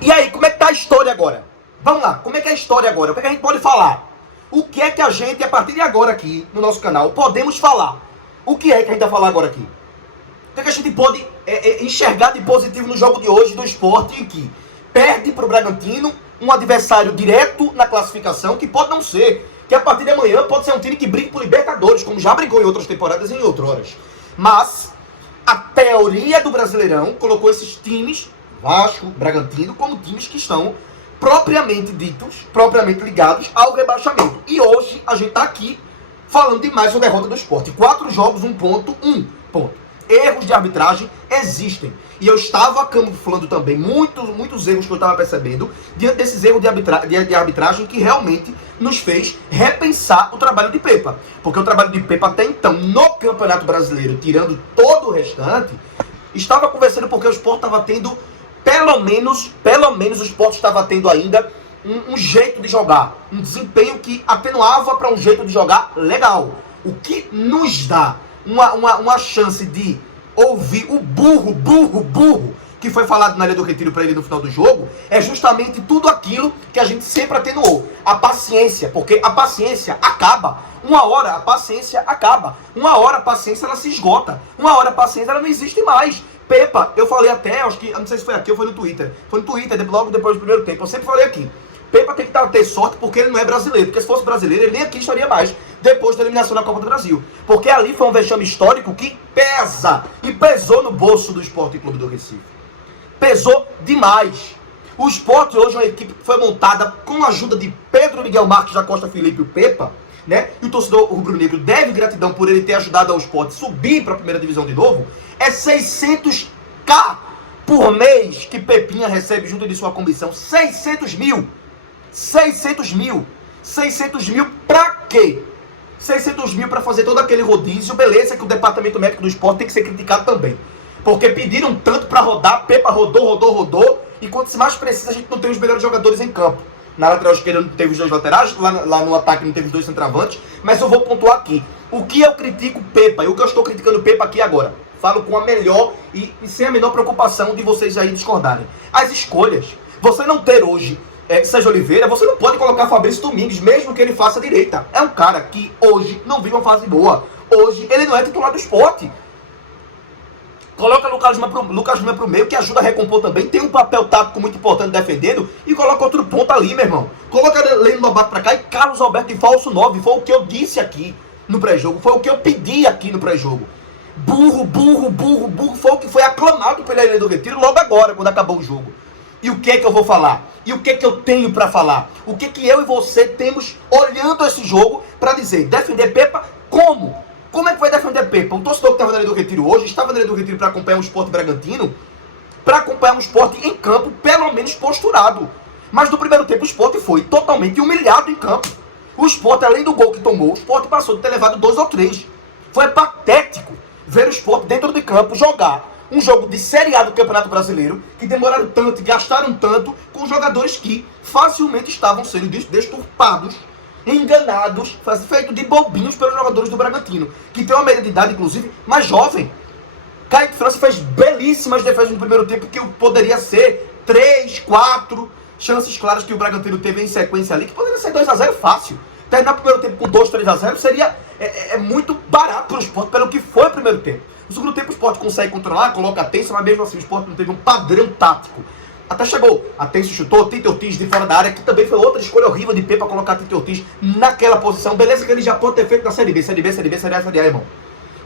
E aí, como é que tá a história agora? Vamos lá, como é que é a história agora? O que é que a gente pode falar? O que é que a gente, a partir de agora aqui, no nosso canal, podemos falar? O que é que a gente vai falar agora aqui? O que é que a gente pode enxergar de positivo no jogo de hoje do Sport, em que perde para o Bragantino, um adversário direto na classificação, que pode não ser, que a partir de amanhã pode ser um time que brigue por Libertadores, como já brigou em outras temporadas e em outroras. Mas a teoria do Brasileirão colocou esses times, Vasco, Bragantino, como times que estão propriamente ditos, propriamente ligados ao rebaixamento. E hoje a gente está aqui falando de mais uma derrota do Sport. 4 jogos, 1 ponto, 1 ponto. Erros de arbitragem existem. E eu estava camuflando também muitos erros que eu estava percebendo diante desses erros de arbitragem que realmente nos fez repensar o trabalho de Pepa. Porque o trabalho de Pepa até então, no Campeonato Brasileiro, tirando todo o restante, estava conversando porque o Sport estava tendo, pelo menos o Sport estava tendo ainda um jeito de jogar. Um desempenho que atenuava para um jeito de jogar legal. O que nos dá uma chance de ouvir o burro que foi falado na área do Retiro para ele no final do jogo, é justamente tudo aquilo que a gente sempre atenuou. A paciência, porque a paciência acaba. Uma hora a paciência acaba. Uma hora a paciência ela se esgota. Uma hora a paciência ela não existe mais. Pepa, eu falei até, acho que, não sei se foi aqui ou foi no Twitter. Foi no Twitter, logo depois do primeiro tempo. Eu sempre falei aqui. Pepa tem que ter sorte porque ele não é brasileiro. Porque se fosse brasileiro, ele nem aqui estaria mais depois da eliminação da Copa do Brasil. Porque ali foi um vexame histórico que pesa. E pesou no bolso do Sport Clube do Recife. Pesou demais. O Sport hoje é uma equipe que foi montada com a ajuda de Pedro Miguel Marques da Costa Felipe e o Pepa, né? E o torcedor rubro-negro deve gratidão por ele ter ajudado ao Sport subir para a primeira divisão de novo. É 600k por mês que Pepinha recebe junto de sua comissão. 600 mil. 600 mil pra quê? 600 mil pra fazer todo aquele rodízio. Beleza que o departamento médico do Sport tem que ser criticado também, porque pediram tanto pra rodar. Pepa rodou, e quanto mais precisa, a gente não tem os melhores jogadores em campo. Na lateral esquerda não teve os 2 laterais, lá no ataque não teve os 2 centroavantes. Mas eu vou pontuar aqui o que eu critico Pepa, e o que eu estou criticando Pepa aqui agora. Falo com a melhor e sem a menor preocupação de vocês aí discordarem. As escolhas. Você não ter hoje Sérgio Oliveira, você não pode colocar Fabrício Domingues, mesmo que ele faça direita. É um cara que hoje não vive uma fase boa. Hoje ele não é titular do Sport. Coloca Lucas Lima pro meio, que ajuda a recompor também. Tem um papel tático muito importante defendendo. E coloca outro ponto ali, meu irmão. Coloca Leno Lobato pra cá e Carlos Alberto de falso 9. Foi o que eu disse aqui no pré-jogo. Foi o que eu pedi aqui no pré-jogo. Burro. Foi o que foi aclamado pela Ilha do Retiro logo agora, quando acabou o jogo. E o que é que eu vou falar? E o que é que eu tenho pra falar? O que é que eu e você temos olhando esse jogo pra dizer? Defender Pepa como? Como é que vai defender Pepa? O torcedor que estava na Ilha do Retiro hoje estava na Ilha do Retiro para acompanhar um Sport Bragantino, para acompanhar um Sport em campo, pelo menos posturado. Mas no primeiro tempo o Sport foi totalmente humilhado em campo. O Sport, além do gol que tomou, o Sport passou de ter levado 2 ou 3. Foi patético ver o Sport dentro de campo jogar um jogo de Série A do Campeonato Brasileiro, que demoraram tanto e gastaram tanto, com jogadores que facilmente estavam sendo desturpados, enganados, feito de bobinhos pelos jogadores do Bragantino, que tem uma média de idade, inclusive, mais jovem. Kaique França fez belíssimas defesas no primeiro tempo, que poderia ser 3, 4 chances claras que o Bragantino teve em sequência ali, que poderia ser 2-0 fácil. Terminar o primeiro tempo com 2, 3-0 seria muito barato para o Sport, pelo que foi o primeiro tempo. No segundo tempo o Sport consegue controlar, coloca a Tenso, mas mesmo assim o Sport não teve um padrão tático. Até chegou, a Tenso chutou, Tite Ortiz de fora da área, que também foi outra escolha horrível de Pepa colocar Tite Ortiz naquela posição. Beleza que ele já pode ter feito na Série B, Série A, irmão.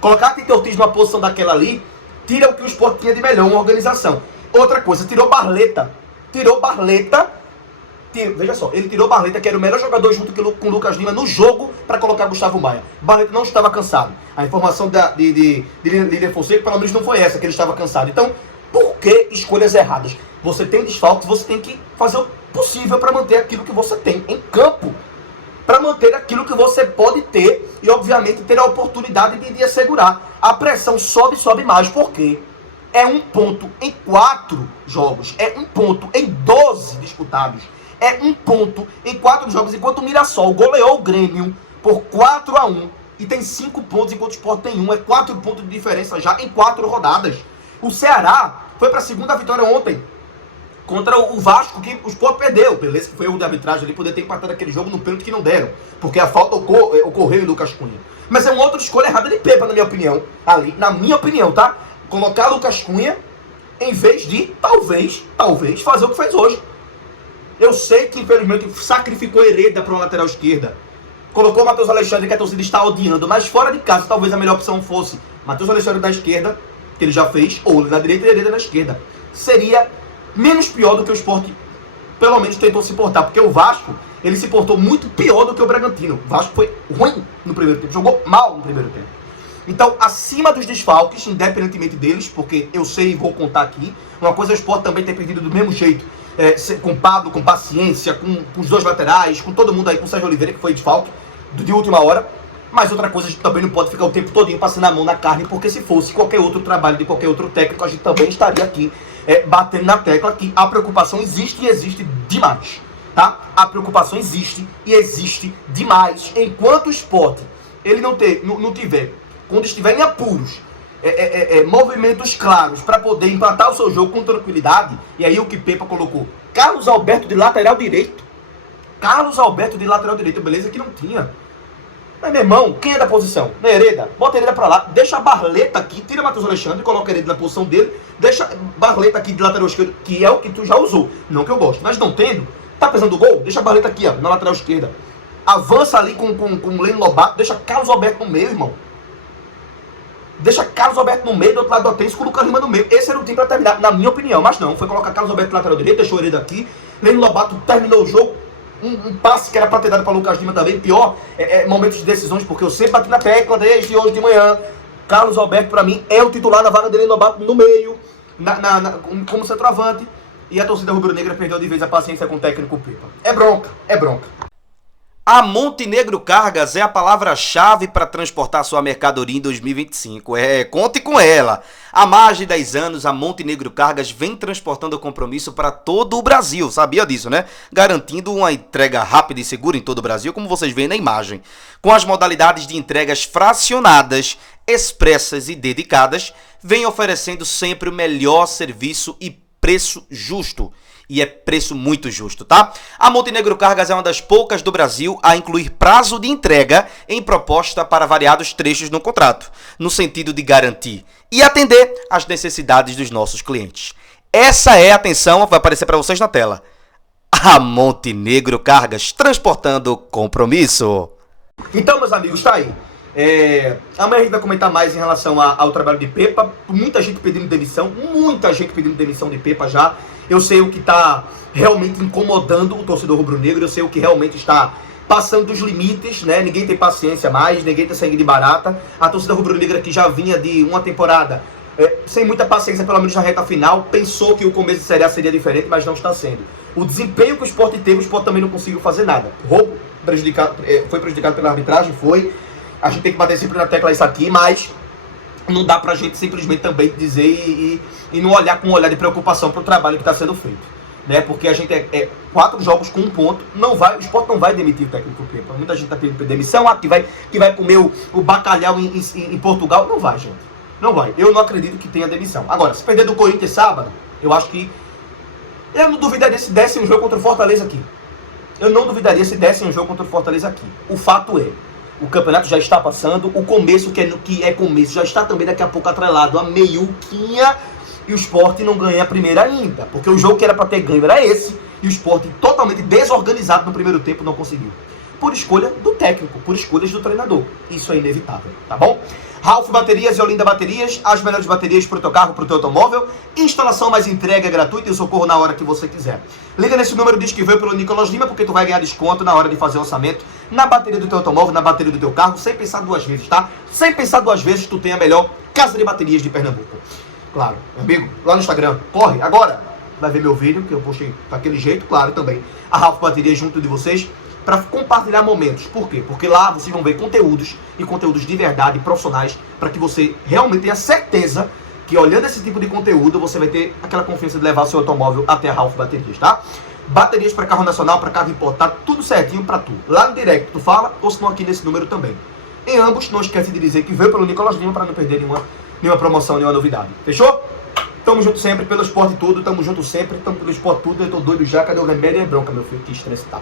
Colocar Tite Ortiz numa posição daquela ali, tira o que o Sport tinha de melhor, uma organização. Outra coisa, tirou Barleta. Veja só, ele tirou Barleta, que era o melhor jogador junto com o Lucas Lima no jogo, para colocar Gustavo Maia. Barleta não estava cansado. A informação de líder Fonseca, pelo menos, não foi essa, que ele estava cansado. Então, por que escolhas erradas? Você tem desfalques, você tem que fazer o possível para manter aquilo que você tem em campo. Para manter aquilo que você pode ter e, obviamente, ter a oportunidade de assegurar. A pressão sobe mais. Por quê? É 1 ponto em 4 jogos. É 1 ponto em 12 disputados. É 1 ponto em 4 jogos, enquanto o Mirassol goleou o Grêmio por 4-1 e tem 5 pontos, enquanto o Sport tem 1. É 4 pontos de diferença já em 4 rodadas. O Ceará foi para a segunda vitória ontem contra o Vasco, que o Sport perdeu. Beleza, que foi erro de arbitragem ali, poder ter empatado aquele jogo no pênalti que não deram, porque a falta ocorreu em Lucas Cunha. Mas é uma outra escolha errada de Pepa, na minha opinião. Ali, na minha opinião, tá? Colocar Lucas Cunha em vez de, talvez, fazer o que fez hoje. Eu sei que, infelizmente, sacrificou Hereda para uma lateral esquerda. Colocou o Matheus Alexandre, que a torcida está odiando. Mas fora de casa, talvez a melhor opção fosse Matheus Alexandre na esquerda, que ele já fez, ou na direita e Hereda na esquerda. Seria menos pior do que o Sport, pelo menos, tentou se portar. Porque o Vasco, ele se portou muito pior do que o Bragantino. O Vasco foi ruim no primeiro tempo, jogou mal no primeiro tempo. Então, acima dos desfalques, independentemente deles, porque eu sei e vou contar aqui, uma coisa é o Sport também ter perdido do mesmo jeito, com Pablo, com paciência, com os dois laterais, com todo mundo aí, com o Sérgio Oliveira, que foi desfalque de última hora. Mas outra coisa, a gente também não pode ficar o tempo todinho passando a mão na carne, porque se fosse qualquer outro trabalho de qualquer outro técnico, a gente também estaria aqui batendo na tecla que a preocupação existe e existe demais, tá? A preocupação existe e existe demais. Enquanto o Sport, ele não tiver, quando estiver em apuros, movimentos claros para poder empatar o seu jogo com tranquilidade, e aí o que Pepa colocou, Carlos Alberto de lateral direito, beleza que não tinha. Mas, meu irmão, quem é da posição? Na Hereda, bota Hereda pra lá, deixa a Barleta aqui, tira Matheus Alexandre, coloca Hereda na posição dele, deixa Barleta aqui de lateral esquerdo, que é o que tu já usou, não que eu gosto, mas não tendo, tá pensando do gol? Deixa a Barleta aqui, ó, na lateral esquerda, avança ali com o Leno Lobato, deixa Carlos Alberto no meio, irmão. Deixa Carlos Alberto no meio, do outro lado do Atenso, com o Lucas Lima no meio. Esse era o time pra terminar, na minha opinião. Mas não, foi colocar Carlos Alberto lateral direito, deixou ele daqui. Leno Lobato terminou o jogo. Um passe que era pra ter dado pra Lucas Lima também. Pior, momentos de decisões, porque eu sempre bati na tecla desde hoje de manhã. Carlos Alberto, pra mim, é o titular na vaga de Leno Lobato no meio, como centroavante. E a torcida rubro-negra perdeu de vez a paciência com o técnico Pepa. É bronca, é bronca. A Montenegro Cargas é a palavra-chave para transportar sua mercadoria em 2025. Conte com ela. Há mais de 10 anos, a Montenegro Cargas vem transportando o compromisso para todo o Brasil. Sabia disso, né? Garantindo uma entrega rápida e segura em todo o Brasil, como vocês veem na imagem. Com as modalidades de entregas fracionadas, expressas e dedicadas, vem oferecendo sempre o melhor serviço e preço justo. E é preço muito justo, tá? A Montenegro Cargas é uma das poucas do Brasil a incluir prazo de entrega em proposta para variados trechos no contrato, no sentido de garantir e atender às necessidades dos nossos clientes. Essa é a atenção, vai aparecer para vocês na tela. A Montenegro Cargas, transportando compromisso. Então, meus amigos, tá aí. Amanhã a gente vai comentar mais em relação ao trabalho de Pepa. Muita gente pedindo demissão de Pepa já. Eu sei o que está realmente incomodando o torcedor rubro-negro. Eu sei o que realmente está passando dos limites, né? Ninguém tem paciência mais, ninguém tem sangue de barata. A torcida rubro-negra, que já vinha de uma temporada sem muita paciência, pelo menos na reta final, pensou que o começo de Série A seria diferente, mas não está sendo. O desempenho que o Sport teve, o Sport também não conseguiu fazer nada. O roubo foi prejudicado pela arbitragem, foi. A gente tem que bater sempre na tecla isso aqui, mas não dá pra gente simplesmente também dizer e não olhar com um olhar de preocupação pro trabalho que está sendo feito, né? Porque a gente 4 jogos com 1 ponto, o Sport não vai demitir o técnico Pepa. Muita gente tá pedindo demissão, que vai comer o bacalhau em Portugal. Não vai, gente. Não vai. Eu não acredito que tenha demissão. Agora, se perder do Corinthians sábado, eu acho que... Eu não duvidaria se desse um jogo contra o Fortaleza aqui. O fato é, o campeonato já está passando, o começo, que é começo, já está também daqui a pouco atrelado a meiuquinha, e o Sport não ganha a primeira ainda, porque o jogo que era para ter ganho era esse, e o Sport totalmente desorganizado no primeiro tempo não conseguiu. Por escolha do técnico, por escolhas do treinador. Isso é inevitável, tá bom? Ralph Baterias e Olinda Baterias, as melhores baterias para o teu carro, para o teu automóvel. Instalação mais entrega gratuita e o socorro na hora que você quiser. Liga nesse número, diz que veio pelo Nicolas Lima, porque tu vai ganhar desconto na hora de fazer o orçamento na bateria do teu automóvel, na bateria do teu carro, sem pensar 2 vezes, tá? Sem pensar 2 vezes, tu tem a melhor casa de baterias de Pernambuco. Claro, meu amigo, lá no Instagram, corre, agora vai ver meu vídeo, que eu postei daquele jeito, claro, também. A Ralph Baterias junto de vocês, para compartilhar momentos. Por quê? Porque lá vocês vão ver conteúdos, e conteúdos de verdade, profissionais, para que você realmente tenha certeza que olhando esse tipo de conteúdo, você vai ter aquela confiança de levar seu automóvel até a Ralph Baterias, tá? Baterias para carro nacional, para carro importado, tudo certinho para tu. Lá no direct tu fala, ou se não aqui nesse número também. Em ambos, não esquece de dizer que veio pelo Nicolas Lima para não perder nenhuma promoção, nenhuma novidade. Fechou? Tamo junto sempre, pelo esporte tudo, tamo junto sempre, tamo pelo esporte tudo, eu tô doido já, cadê o remédio? É bronca, meu filho, que estresse tá.